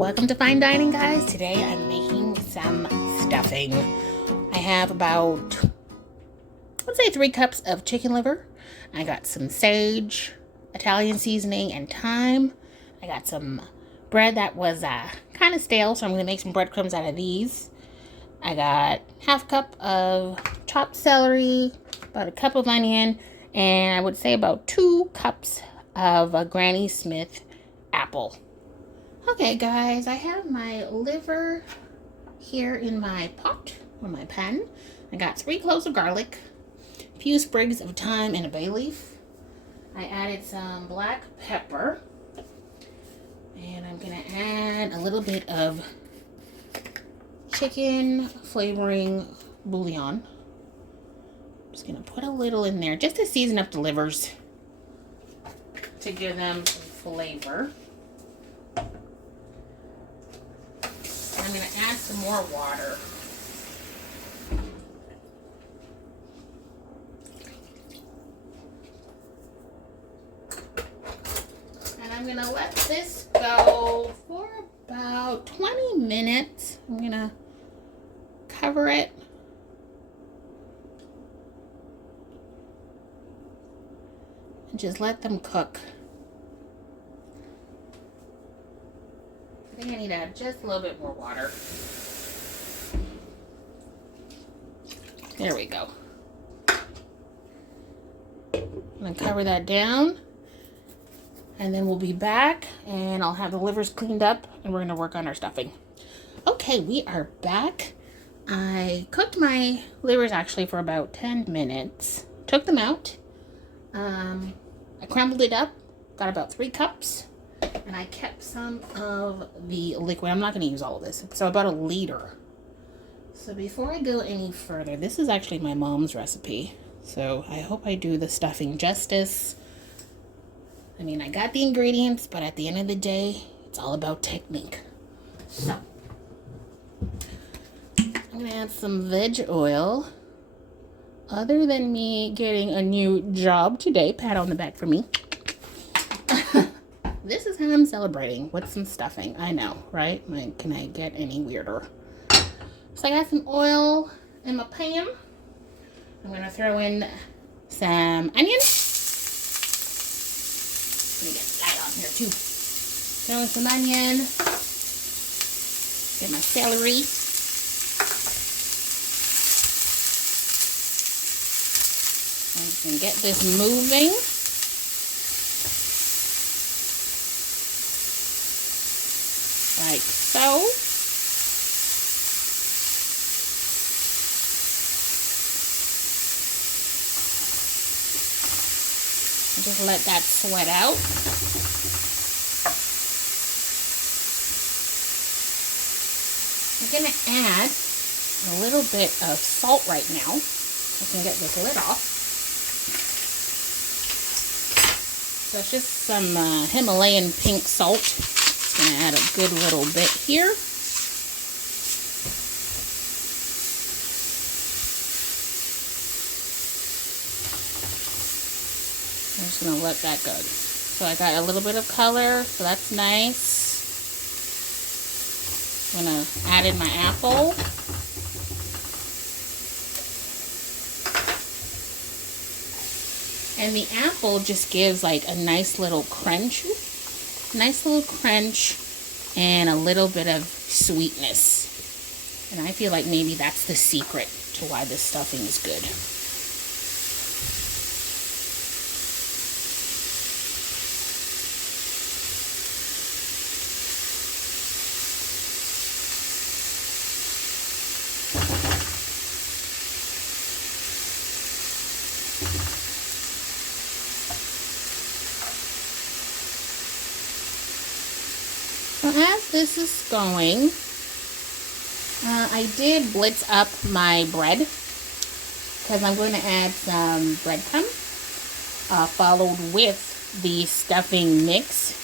Welcome to Fine Dining, guys. Today I'm making some stuffing. I have about, let's say 3 cups of chicken liver. I got some sage, Italian seasoning, and thyme. I got some bread that was kind of stale, so I'm going to make some breadcrumbs out of these. I got half cup of chopped celery, about a cup of onion, and I would say about 2 cups of a Granny Smith apple. Okay, guys, I have my liver here in my pot or my pan. I got 3 cloves of garlic, a few sprigs of thyme, and a bay leaf. I added some black pepper, and I'm gonna add a little bit of chicken flavoring bouillon. I'm just gonna put a little in there just to season up the livers to give them some flavor. I'm going to add some more water. And I'm going to let this go for about 20 minutes. I'm going to cover it. And just let them cook. I think I need to add just a little bit more water. There we go. I'm going to cover that down. And then we'll be back and I'll have the livers cleaned up and we're going to work on our stuffing. Okay, we are back. I cooked my livers actually for about 10 minutes. Took them out. I crumbled it up. Got about 3 cups. And I kept some of the liquid. I'm not going to use all of this. So about 1 liter. So before I go any further, this is actually my mom's recipe. So I hope I do the stuffing justice. I mean, I got the ingredients, but at the end of the day, it's all about technique. So I'm going to add some veg oil. Other than me getting a new job today, pat on the back for me. This is how I'm celebrating with some stuffing. I know, right? Like, can I get any weirder? So I got some oil in my pan. I'm going to throw in some onion. Let me get light on here too. Throw in some onion. Get my celery. I'm just going to get this moving. Like so. Just let that sweat out. I'm going to add a little bit of salt right now. I can get this lid off. So it's just some Himalayan pink salt. Gonna add a good little bit here. I'm just gonna let that go. So I got a little bit of color, so that's nice. I'm gonna add in my apple. And the apple just gives like a nice little crunch. And a little bit of sweetness. And I feel like maybe that's the secret to why this stuffing is good. So as this is going, I did blitz up my bread because I'm going to add some breadcrumb followed with the stuffing mix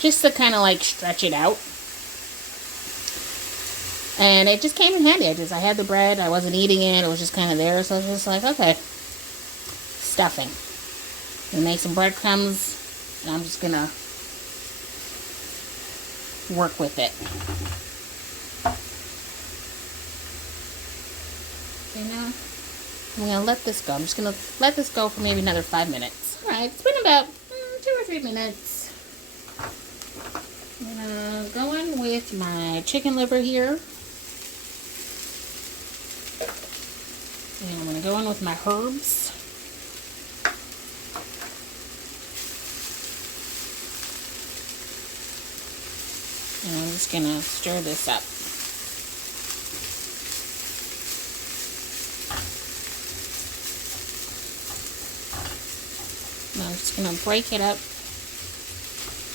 just to kind of like stretch it out. And it just came in handy. I had the bread, I wasn't eating it, it was just kind of there, so I was just like, okay, stuffing. We make some breadcrumbs, and I'm just gonna work with it. Okay, now I'm going to let this go. I'm just going to let this go for maybe another 5 minutes. Alright, it's been about 2 or 3 minutes. I'm going to go in with my chicken liver here. And I'm going to go in with my herbs. And I'm just going to stir this up. And I'm just going to break it up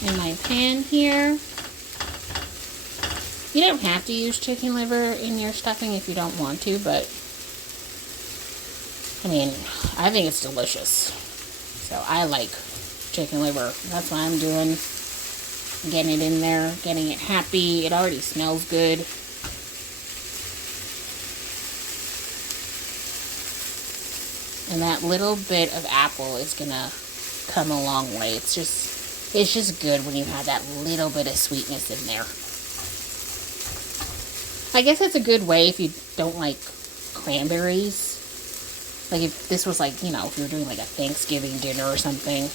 in my pan here. You don't have to use chicken liver in your stuffing if you don't want to, but I mean, I think it's delicious. So I like chicken liver. That's what I'm doing. Getting it in there, getting it happy. It already smells good. And that little bit of apple is gonna come a long way. It's just good when you have that little bit of sweetness in there. I guess it's a good way if you don't like cranberries. Like if this was like, you know, if you were doing like a Thanksgiving dinner or something.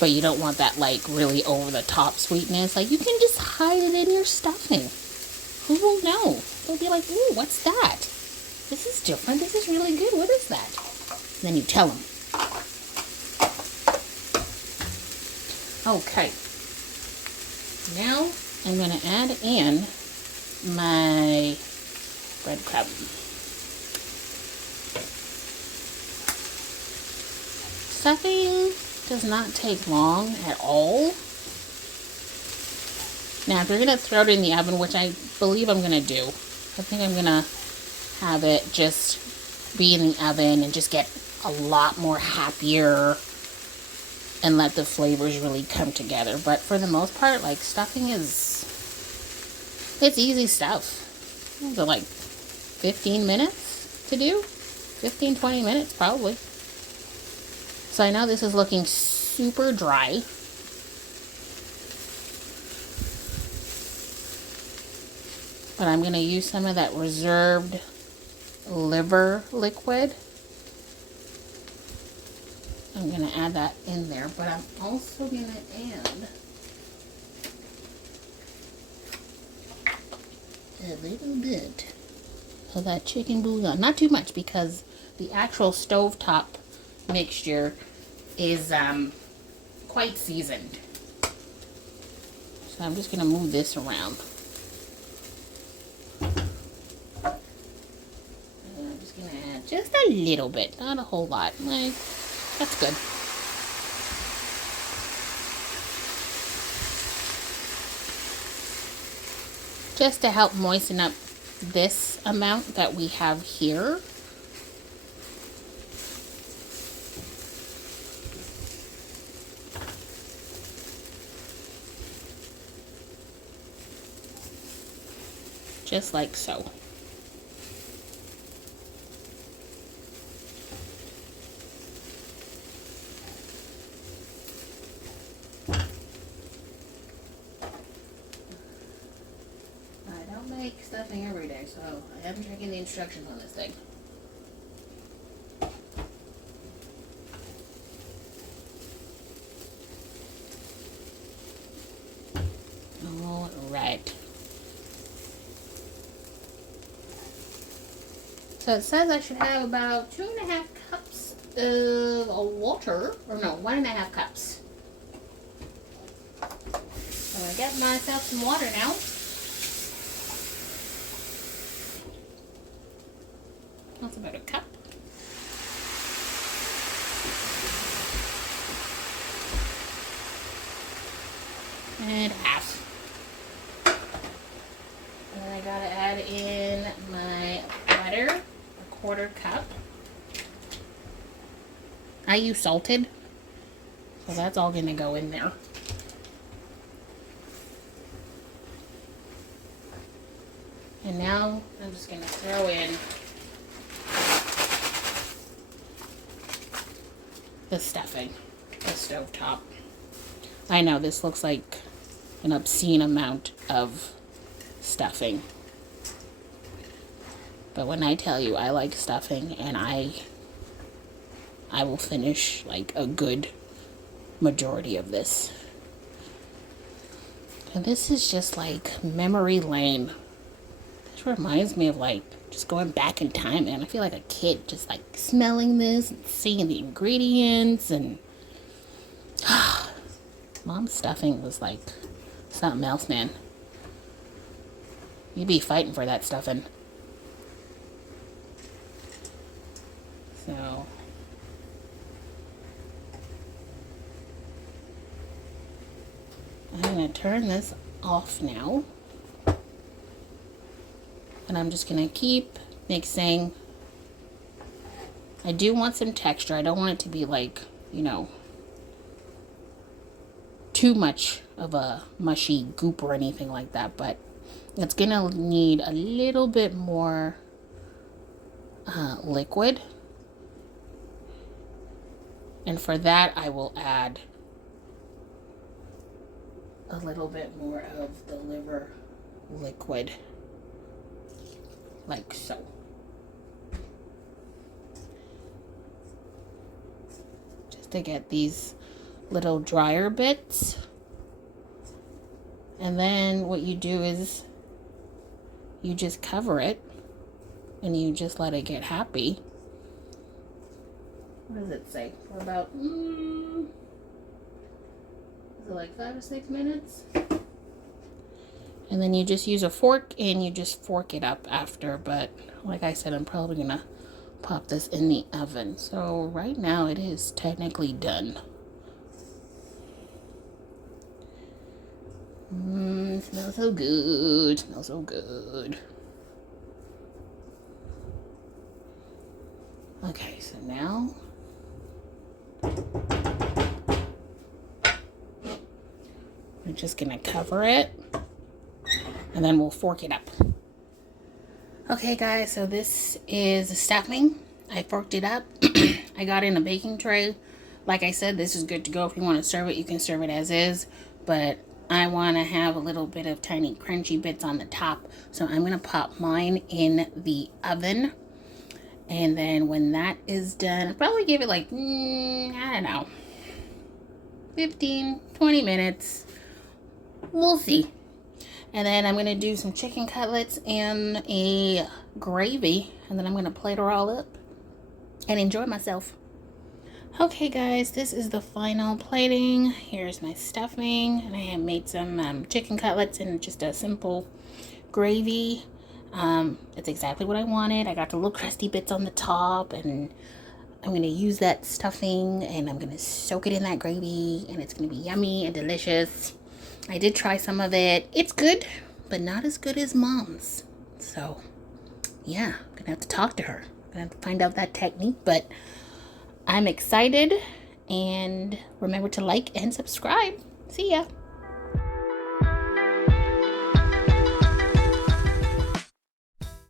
But you don't want that like really over the top sweetness. Like you can just hide it in your stuffing. Who will know? They'll be like, ooh, what's that? This is different. This is really good. What is that? And then you tell them. Okay. Now I'm going to add in my breadcrumb. Stuffing does not take long at all. Now, if you're going to throw it in the oven, which I believe I'm going to do, I think I'm going to have it just be in the oven and just get a lot more happier and let the flavors really come together. But for the most part, like, stuffing is, it's easy stuff. Is it like 15 minutes to do? 15, 20 minutes probably. So I know this is looking super dry. But I'm going to use some of that reserved liver liquid. I'm going to add that in there, but I'm also going to add a little bit of that chicken bouillon. Not too much because the actual stovetop mixture is quite seasoned. So I'm just going to move this around. And I'm just going to add just a little bit, not a whole lot. Like, that's good. Just to help moisten up this amount that we have here. Just like so. I don't make stuffing every day, so I haven't checked the instructions on this thing. All right. So it says I should have about 2.5 cups of water, or no, 1.5 cups. So I get myself some water now. That's about a cup. And half. And I gotta add in my butter, 1/4 cup. I use salted, so that's all gonna go in there. And now I'm just gonna throw in the stuffing, the stovetop. I know this looks like an obscene amount of stuffing. But when I tell you I like stuffing, and I will finish like a good majority of this. And this is just like memory lane. This reminds me of like just going back in time, and I feel like a kid just like smelling this and seeing the ingredients. And Mom's stuffing was like something else, man. You'd be fighting for that stuffing. So I'm gonna turn this off now, and I'm just gonna keep mixing. I do want some texture. I don't want it to be like, you know, too much of a mushy goop or anything like that, but it's gonna need a little bit more liquid. And for that, I will add a little bit more of the liver liquid, like so. Just to get these little drier bits. And then what you do is you just cover it and you just let it get happy. What does it say? For about, is it like 5 or 6 minutes? And then you just use a fork and you just fork it up after. But like I said, I'm probably gonna pop this in the oven. So right now it is technically done. Smells so good. Smells so good. Okay, so now we're just gonna cover it and then we'll fork it up. Okay guys, so this is the stuffing. I forked it up. I got in a baking tray. Like I said, this is good to go. If you want to serve it, you can serve it as is, but I want to have a little bit of tiny crunchy bits on the top, so I'm gonna pop mine in the oven. And then when that is done, I'll probably give it like, I don't know, 15, 20 minutes. We'll see. And then I'm going to do some chicken cutlets and a gravy. And then I'm going to plate her all up and enjoy myself. Okay, guys, this is the final plating. Here's my stuffing. And I have made some chicken cutlets and just a simple gravy. It's exactly what I wanted. I got the little crusty bits on the top, and I'm going to use that stuffing and I'm going to soak it in that gravy, and it's going to be yummy and delicious. I did try some of it. It's good, but not as good as Mom's. So yeah, I'm going to have to talk to her. I'm going to have to find out that technique, but I'm excited, and remember to like and subscribe. See ya.